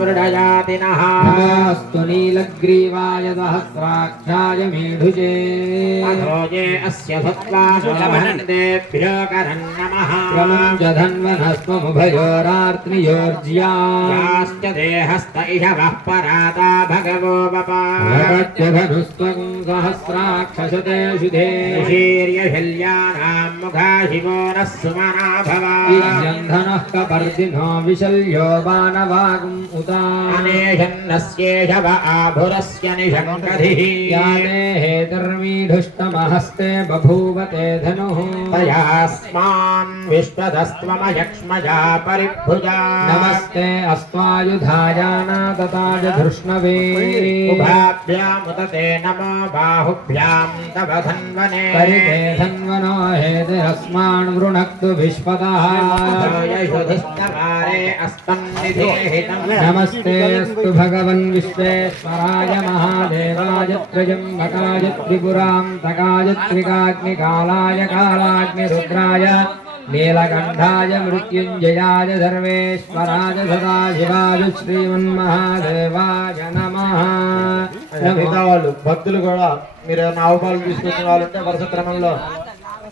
मृडयातिनः नमोऽस्तु नीलग्रीवाय सहस्राक्षाय मेढुजे अधोजे अस्य धत्वानुलभन्तेभ्यो करं नमः क्रमं च धन्वनस्मभयोरार्त्नियोर्ज्याश्च देहस्त इषवः पराता भगवो बपा भगत्य धनुस्त्वं सहस्राक्षशते शुधे शीर्यशल्यानां मुखा शिवो नः सुमना भवा धनः कपर्दिनो विशल्यो बाणवागुम् उता अनेशन्नस्येषव आभुरस्य निषङ्गधिः याते हेतर्मीढुष्टमहस्ते बभूवते धनुः तयास्मान् विश्वदस्त्वमयक्ष्मजा परिभुजा नमस्ते अस्त्वायुधायाना तताज धृष्णवे उभाभ्यामुदते नमो बाहुभ्यां तव धन्वने परिते धन्वनो हेतिरस्मान् वृणक्तु विश्वतः यशुधिष्ठवारे अस्मन्निधिहितं नमस्तेऽस्तु भगवन् विश्वेश्वराय महादेवाय त्र्यम्बकाय त्रिपुरान्तकाय त्रिकाग्निकालाय कालाग्निरुद्राय नीलकण्ठाय मृत्युञ्जयाय सर्वेश्वराय सदाशिवाय శ్రీమన్మహాదేవాయ నమః. మిగతా వాళ్ళు భక్తులు కూడా మీరు ఆవుపాలు తీసుకొచ్చిన వాళ్ళు ఉంటే వరుస క్రమంలో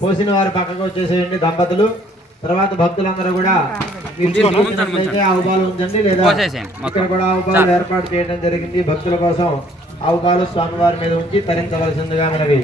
పోసిన వారు పక్కకు వచ్చేసేయండి దంపతులు. తర్వాత భక్తులందరూ కూడా అయితే ఆవుపాలు ఉంచండి, లేదా ఇక్కడ కూడా ఆవుపాలు ఏర్పాటు చేయడం జరిగింది. భక్తుల కోసం ఆవుపాలు స్వామివారి మీద ఉంచి తరించవలసిందిగా మనవి.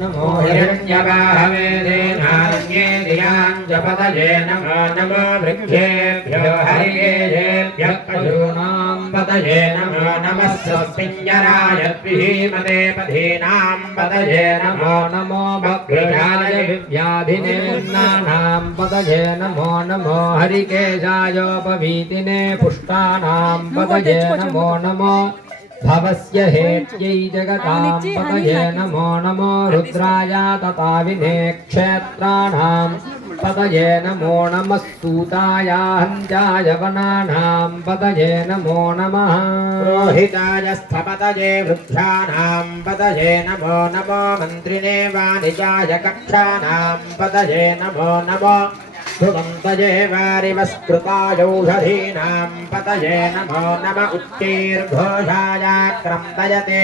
नमो हिरण्यवाहवे देहान्येन्द्रियाञ्जपतये नमो नमो वृक्षेभ्यो हरिकेशेभ्यः पशूनां पतये नमो नमः स्वस्मिञ्जराय धीमते पधीनां पतये नमो नमो भद्राय विव्याधिनेन्नानां पतये नमो नमो हरिकेशायोपवीतिने पुष्टानां पतये नमो नमो भवस्य हेत्यै जगतां पतये नमो नमो रुद्राय तताविने क्षेत्राणां पतये नमो नमः सूताय हञ्जाय वनानां पतये नमो नमः पुरोहिताय स्थपतये वृक्षाणां पतये नमो नमो मन्त्रिणे वाणिजाय कक्षाणां पतये नमो नमो भुवन्तये वारिवस्कृतायौषधीनां पतये नमो नम उच्चैर्घोषाय क्रन्दयते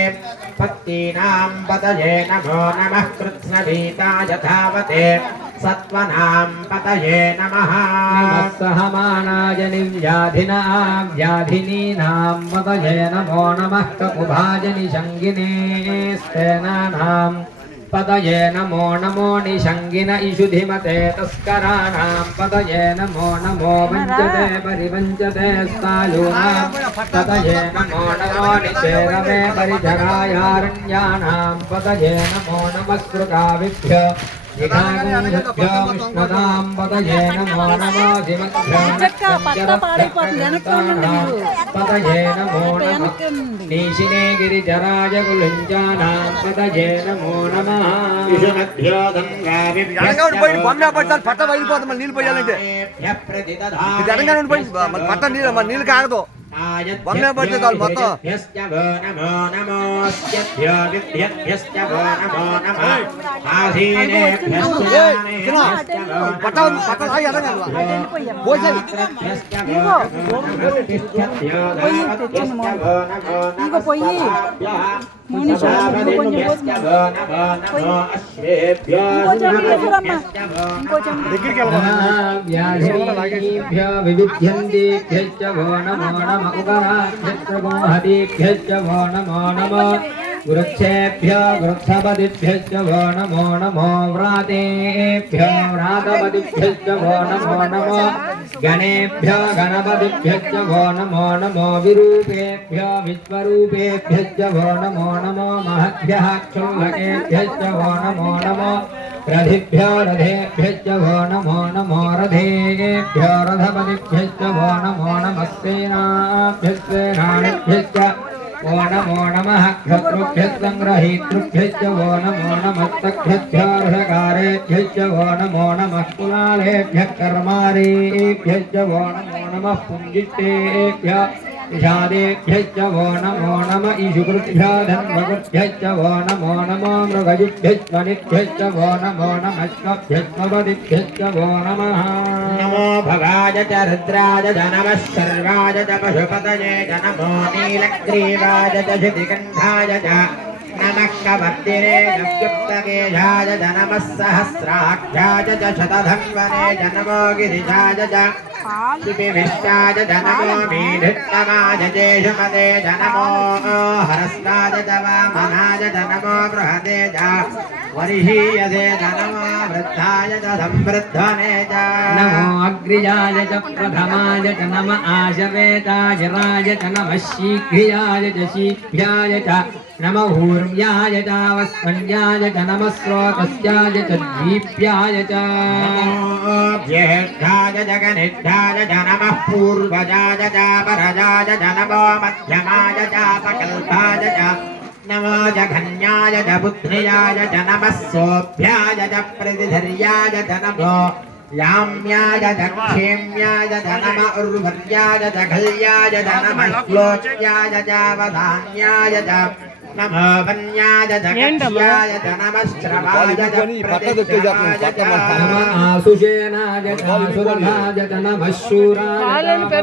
पत्तीनां पतये नमो नमः कृत्स्नवीताय धावते सत्त्वनां पतये नमः सहमानाय निर्व्याधिना व्याधिनीनां पतये नमो नमः ककुभाय निषङ्गिने स्तेनानां पतये नमो नमो निषङ्गिन इषुधिमते तस्कराणां पतये नमो नमो वञ्चते परिवञ्चते स्थायूनां पतये नमो नमो निचेरवे परिजगायारण्यानां पतये नमो नमः श्रुकाविभ्य विष्णुतां पतये नमो नमो पतये नमो नमः नीशिने गिरिजराय कुलुञ्जानां पतये नमो नमः विष्णुभ्यो धन्वाभिभ्यश्च నీళ్ళు పోయాలంటే పట్ట నీళ్ళు కాగదు వంద పడితే చాలు మొత్తం. नमो नमोऽस्यभ्यो विद्यभ्यश्च वो नमो नमः आधीनेभ्यश्च పట్ట विविध्यन्तेभ्यश्च वो नमो नमः उगराभ्यश्च वो नमो नमः वृक्षेभ्यो वृक्षपतिभ्यश्च वो नमो नमो व्रातेभ्यो व्रातपतिभ्यश्च वो नमो नमो गणेभ्यो गणपतिभ्यश्च वो नमो नमो विरूपेभ्यो विश्वरूपेभ्यश्च वो नमो नमो महद्भ्यः क्षुल्लकेभ्यश्च वो नमो नमो रथिभ्यो रथेभ्यश्च वो नमो नमो रथेभ्यो रथपतिभ्यश्च वो नमो नमः सेनाभ्यश्च वो नमो नमः क्षत्रुभ्यस्सङ्ग्रहीतृभ्यश्च वो नमो नमः तक्षभ्यर्षकारेभ्यश्च वो नमो नमः कुलालेभ्यः कर्मारेभ्यश्च वो नमो नमः पुञ्जिष्टेभ्यः विषादेभ्यश्च वो नम ईशुकृतिभ्याधन्वकृभ्यश्च वो नमो मृगयुभ्यश्च वो नमश्वभ्यश्वपदिभ्यश्च वो नमः नमो भगाय च रुद्राय च नमः सर्वाय च पशुपतये च नमो नीलग्रीवाय च शितिकण्ठाय च नमः कवर्तिने च व्युक्तकेशाय च नमः सहस्राख्याय च शतधन्वने च नमो गिरिजाय च शिपिविष्टाय च नमो मीढुत्तमाय जेषुमते च नमो हरस्ताय च वामनाय च नमो बृहते च वरिहीयसे च नमो वृद्धाय च संवृद्धने च नमो अग्रियाय च प्रथमाय च नम आशवेताय राय च नमः शीघ्रियाय च शीघ्राय च नम ऊर्व्याय च वस्मन्याय च नमः स्रोतस्याय च दीप्याय च ज्येष्ठाय च कनिष्ठाय च नमः पूर्वजाय च परजाय च नमो मध्यमाय च अपकल्पाय च नमो जघन्याय च बुद्ध्याय च नमः सोऽभ्याय च प्रतिधर्याय च नमो याम्याय च क्षेम्याय च नमः उर्वर्याय च खल्याय च नमः श्लोक्याय च वधान्याय च नमो वन्याय च कक्ष्याय च नमः श्रवाय च प्रतिष्ठाय च नम आसुषेनाय च सुरथाय च नमः शूराय च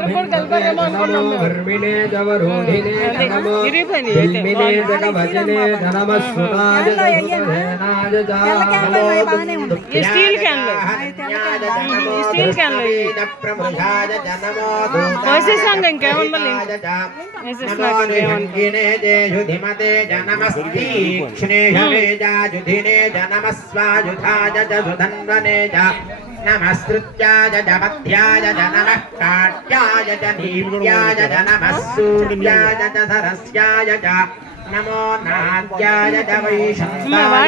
नमो वर्मिणे च वरोधिने च नमो बिल्मिने च कवचने च नमः श्रुताय च सुरधेनाय च ये स्टील कैन लो स्टील कैन लो प्रमुखाय च नमो वैसे सांग इंकेवन बली ऐसे स्नाक गिने देषु धिमते च नमस्तीक्ष्णे शवे च जुधिने च नमः स्वायुधाय च सुधन्वने च नमस्कृत्याय च मध्याय च नमः काट्याय च दीप्याय च नमः सूर्याय च सरस्याय च नमो नाद्याय च वैशन्ताय